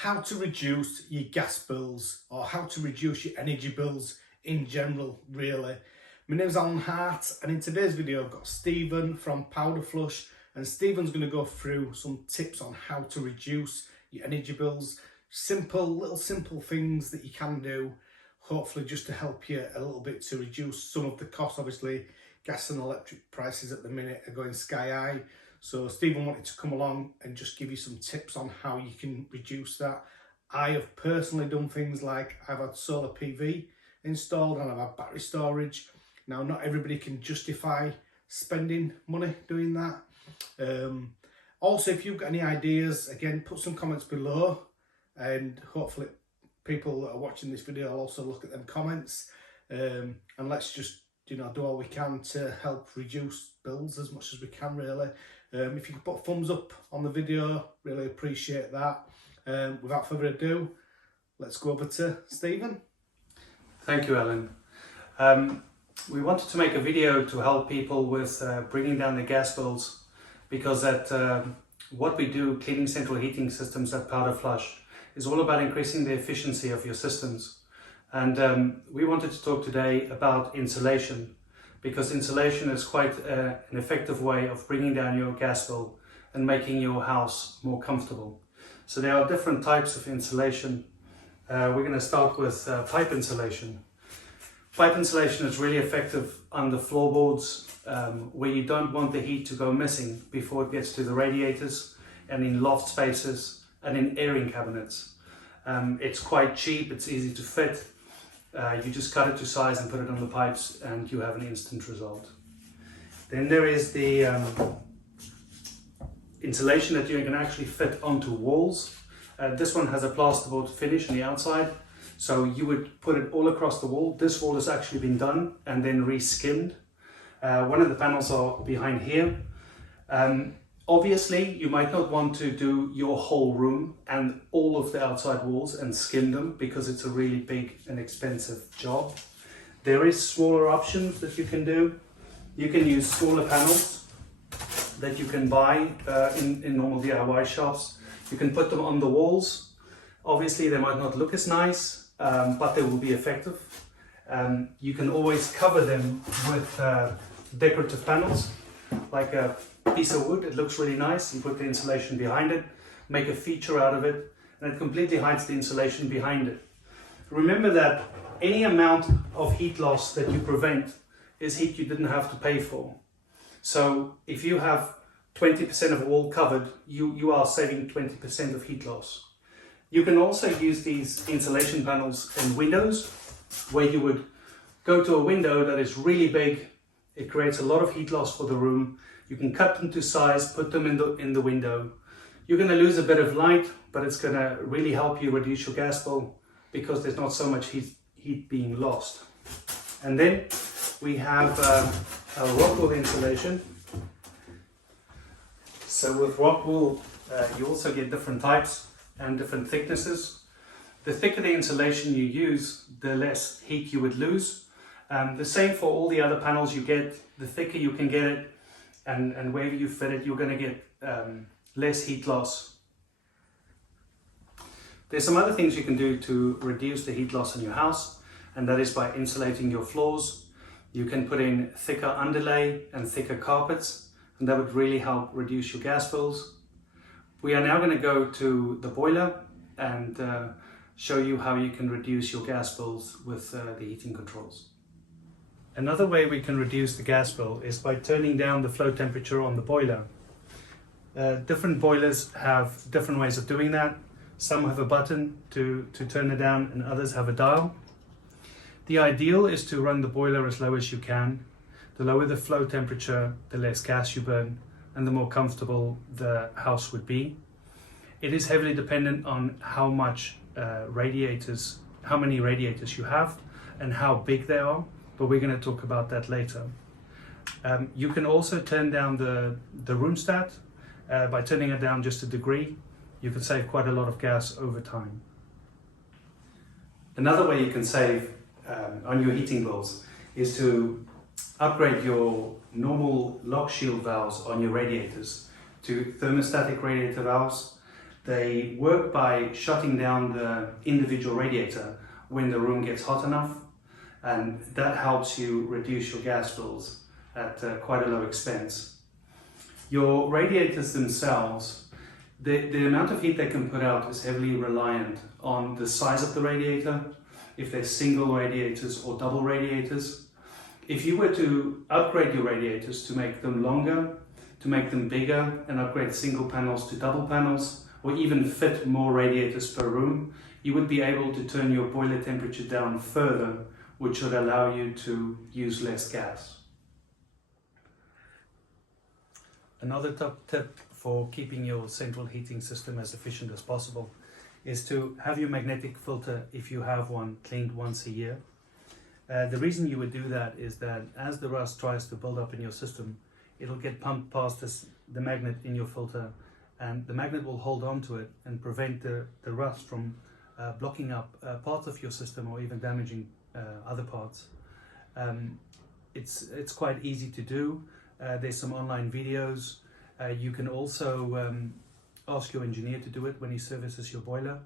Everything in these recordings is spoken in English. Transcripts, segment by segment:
how to reduce your gas bills or how to reduce your energy bills in general, really. My name's Alan Hart, and in today's video I've got Stephen from PowderFlush, and Stephen's going to go through some tips on how to reduce your energy bills. Simple things that you can do, hopefully just to help you a little bit to reduce some of the costs. Obviously gas and electric prices at the minute are going sky high, so Stephen wanted to come along and just give you some tips on how you can reduce that. I have personally done things like I've had solar PV installed and I've had battery storage. Now, not everybody can justify spending money doing that. Also, if you've got any ideas, again, put some comments below, and hopefully people that are watching this video will also look at them comments, and let's just do all we can to help reduce bills as much as we can, really. If you could put a thumbs up on the video, really appreciate that. Without further ado, let's go over to Stephen. Thank you, Alan. We wanted to make a video to help people with bringing down their gas bills, because what we do, cleaning central heating systems at PowderFlush, is all about increasing the efficiency of your systems. And we wanted to talk today about insulation, because insulation is quite an effective way of bringing down your gas bill and making your house more comfortable. So there are different types of insulation. We're going to start with pipe insulation. Pipe insulation is really effective on the floorboards, where you don't want the heat to go missing before it gets to the radiators, and in loft spaces and in airing cabinets. It's quite cheap, it's easy to fit. You just cut it to size and put it on the pipes and you have an instant result. Then there is the insulation that you can actually fit onto walls. This one has a plasterboard finish on the outside, so you would put it all across the wall. This wall has actually been done and then re-skinned. One of the panels are behind here. Obviously, you might not want to do your whole room and all of the outside walls and skin them, because it's a really big and expensive job. There is smaller options that you can do. You can use smaller panels that you can buy in normal DIY shops. You can put them on the walls. Obviously, they might not look as nice, but they will be effective. You can always cover them with decorative panels, like a piece of wood. It looks really nice. You put the insulation behind it, make a feature out of it, and it completely hides the insulation behind it. Remember that any amount of heat loss that you prevent is heat you didn't have to pay for. So if you have 20% of a wall covered, you are saving 20% of heat loss. You can also use these insulation panels in windows, where you would go to a window that is really big. It creates a lot of heat loss for the room. You can cut them to size, put them in the window. You're going to lose a bit of light, but it's going to really help you reduce your gas bill, because there's not so much heat being lost. And then we have our rock wool insulation. So with rock wool, you also get different types and different thicknesses. The thicker the insulation you use, the less heat you would lose. The same for all the other panels you get. The thicker you can get it, and wherever you fit it, you're going to get less heat loss. There's some other things you can do to reduce the heat loss in your house, and that is by insulating your floors. You can put in thicker underlay and thicker carpets, and that would really help reduce your gas bills. We are now going to go to the boiler and show you how you can reduce your gas bills with the heating controls. Another way we can reduce the gas bill is by turning down the flow temperature on the boiler. Different boilers have different ways of doing that. Some have a button to turn it down, and others have a dial. The ideal is to run the boiler as low as you can. The lower the flow temperature, the less gas you burn, and the more comfortable the house would be. It is heavily dependent on how many radiators you have and how big they are, but we're going to talk about that later. You can also turn down the room stat. By turning it down just a degree, you can save quite a lot of gas over time. Another way you can save on your heating bills is to upgrade your normal lock shield valves on your radiators to thermostatic radiator valves. They work by shutting down the individual radiator when the room gets hot enough, and that helps you reduce your gas bills at quite a low expense. Your radiators themselves, the amount of heat they can put out is heavily reliant on the size of the radiator, if they're single radiators or double radiators. If you were to upgrade your radiators to make them longer, to make them bigger, and upgrade single panels to double panels, or even fit more radiators per room, you would be able to turn your boiler temperature down further, which would allow you to use less gas. Another top tip for keeping your central heating system as efficient as possible is to have your magnetic filter, if you have one, cleaned once a year. The reason you would do that is that as the rust tries to build up in your system, it'll get pumped past the magnet in your filter, and the magnet will hold on to it and prevent the rust from blocking up parts of your system or even damaging other parts. It's quite easy to do. There's some online videos. You can also ask your engineer to do it when he services your boiler.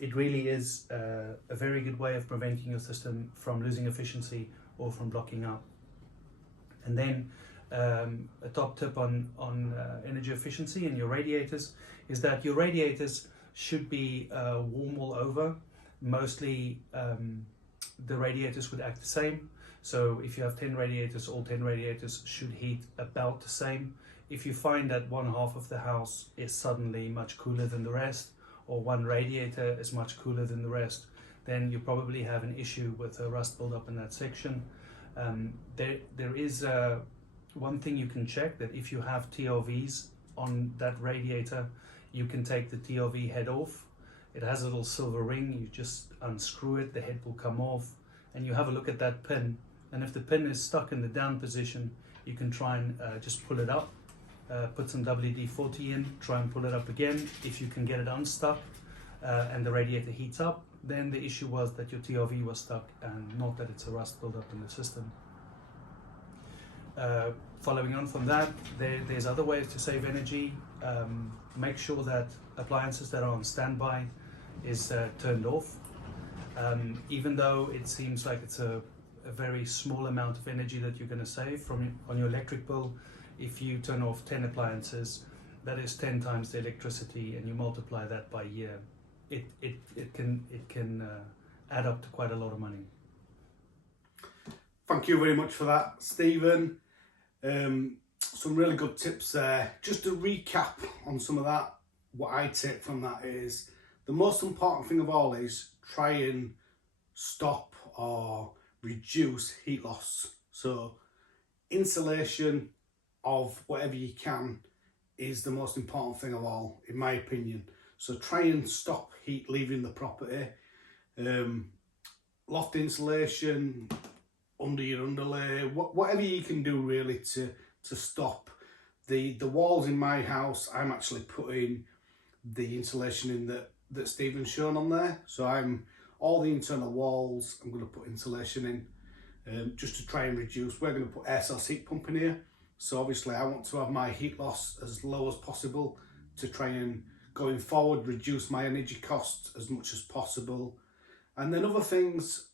It really is a very good way of preventing your system from losing efficiency or from blocking up. And then a top tip on energy efficiency in your radiators is that your radiators should be warm all over. Mostly the radiators would act the same. So if you have 10 radiators, all 10 radiators should heat about the same. If you find that one half of the house is suddenly much cooler than the rest, or one radiator is much cooler than the rest, then you probably have an issue with a rust buildup in that section. There is one thing you can check, that if you have TRVs on that radiator, you can take the TRV head off. It has a little silver ring, you just unscrew it, the head will come off, and you have a look at that pin, and if the pin is stuck in the down position, you can try and just pull it up, put some WD-40 in, try and pull it up again. If you can get it unstuck and the radiator heats up, then the issue was that your TRV was stuck and not that it's a rust buildup in the system. Following on from that, there's other ways to save energy. Make sure that appliances that are on standby is turned off. Even though it seems like it's a very small amount of energy that you're going to save on your electric bill, if you turn off 10 appliances, that is 10 times the electricity, and you multiply that by year, it can add up to quite a lot of money. Thank you very much for that, Stephen. Some really good tips there. Just to recap on some of that, what I take from that is the most important thing of all is try and stop or reduce heat loss. So insulation of whatever you can is the most important thing of all, in my opinion. So try and stop heat leaving the property. Loft insulation, under your underlay, whatever you can do really to stop the walls in my house. I'm actually putting the insulation in that Stephen's shown on there. So all the internal walls, I'm going to put insulation in just to try and reduce. We're going to put air source heat pump in here. So obviously I want to have my heat loss as low as possible to try and, going forward, reduce my energy costs as much as possible. And then other things,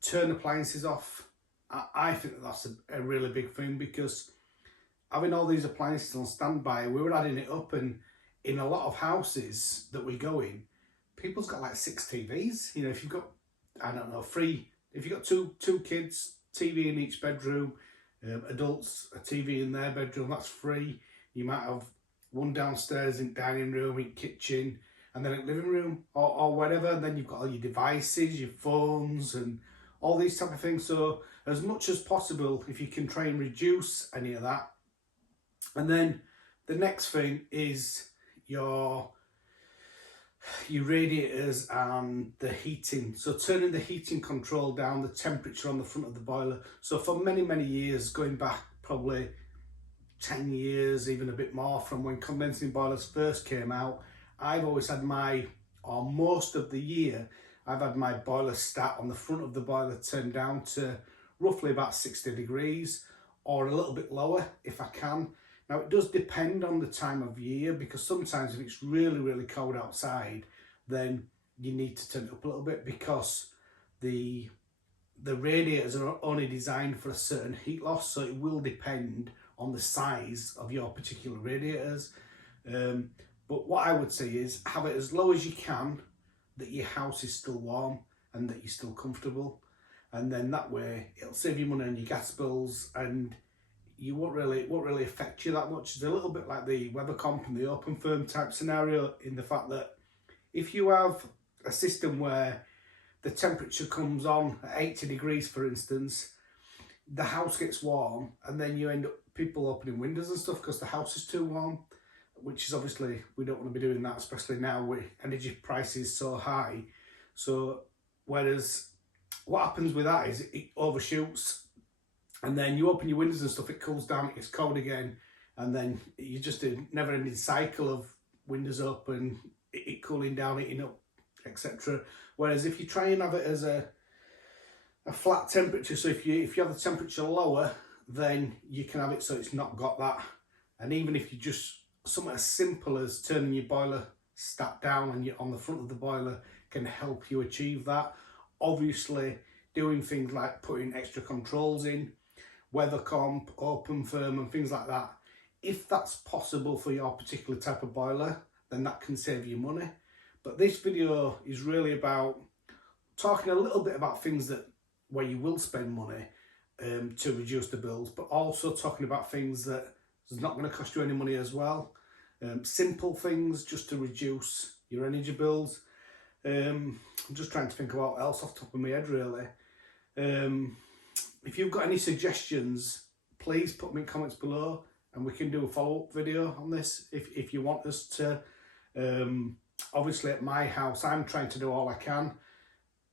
turn appliances off. I think that's a really big thing, because having all these appliances on standby, we were adding it up, and in a lot of houses that we go in, people's got like 6 TVs. You know, if you've got, I don't know, if you've got two kids, TV in each bedroom, adults, a TV in their bedroom, that's free. You might have one downstairs in dining room, in kitchen, and then in living room or whatever. And then you've got all your devices, your phones, and all these type of things. So as much as possible, if you can try and reduce any of that. And then the next thing is your radiators and the heating. So turning the heating control down, the temperature on the front of the boiler. So for many, many years, going back probably 10 years, even a bit more, from when condensing boilers first came out, I've always had most of the year, I've had my boiler stat on the front of the boiler turned down to roughly about 60 degrees or a little bit lower if I can. Now it does depend on the time of year, because sometimes if it's really cold outside, then you need to turn it up a little bit, because the radiators are only designed for a certain heat loss, so it will depend on the size of your particular radiators. But what I would say is have it as low as you can, that your house is still warm and that you're still comfortable, and then that way it'll save you money on your gas bills, and it won't really affect you that much. It's a little bit like the weather comp and the open firm type scenario, in the fact that if you have a system where the temperature comes on at 80 degrees, for instance, the house gets warm, and then you end up people opening windows and stuff because the house is too warm, which is obviously, we don't want to be doing that, especially now with energy prices so high. So whereas what happens with that is it overshoots, and then you open your windows and stuff, it cools down, it gets cold again, and then you just a never-ending cycle of windows open, it cooling down, heating up, etc. Whereas if you try and have it as a flat temperature, so if you have the temperature lower, then you can have it so it's not got that. And even if you just, something as simple as turning your boiler stat down and you're on the front of the boiler can help you achieve that. Obviously, doing things like putting extra controls in, weather comp, open firm and things like that, if that's possible for your particular type of boiler, then that can save you money. But this video is really about talking a little bit about things that where you will spend money to reduce the bills, but also talking about things that is not going to cost you any money as well. Simple things just to reduce your energy bills. I'm just trying to think about what else off the top of my head, really. If you've got any suggestions, please put them in comments below, and we can do a follow-up video on this if you want us to. Obviously at my house, I'm trying to do all I can.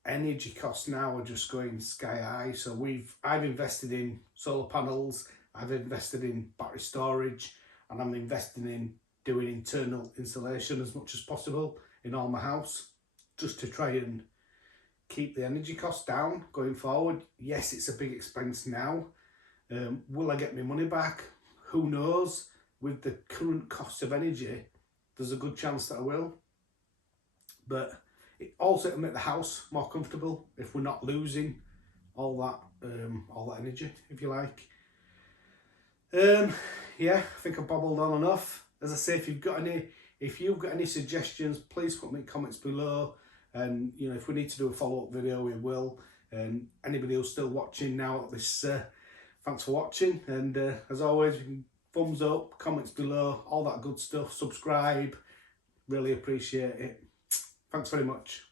Energy costs now are just going sky high, so I've invested in solar panels, I've invested in battery storage, and I'm investing in doing internal insulation as much as possible in all my house, just to try and keep the energy costs down going forward. Yes, it's a big expense now. Will I get my money back? Who knows? With the current cost of energy, there's a good chance that I will. But it also will make the house more comfortable if we're not losing all that energy, if you like. Yeah, I think I've babbled on enough. As I say, if you've got any suggestions, please put them in comments below. And you know, if we need to do a follow-up video, we will. And anybody who's still watching now at this, thanks for watching. And as always, you can thumbs up, comments below, all that good stuff. Subscribe, really appreciate it. Thanks very much.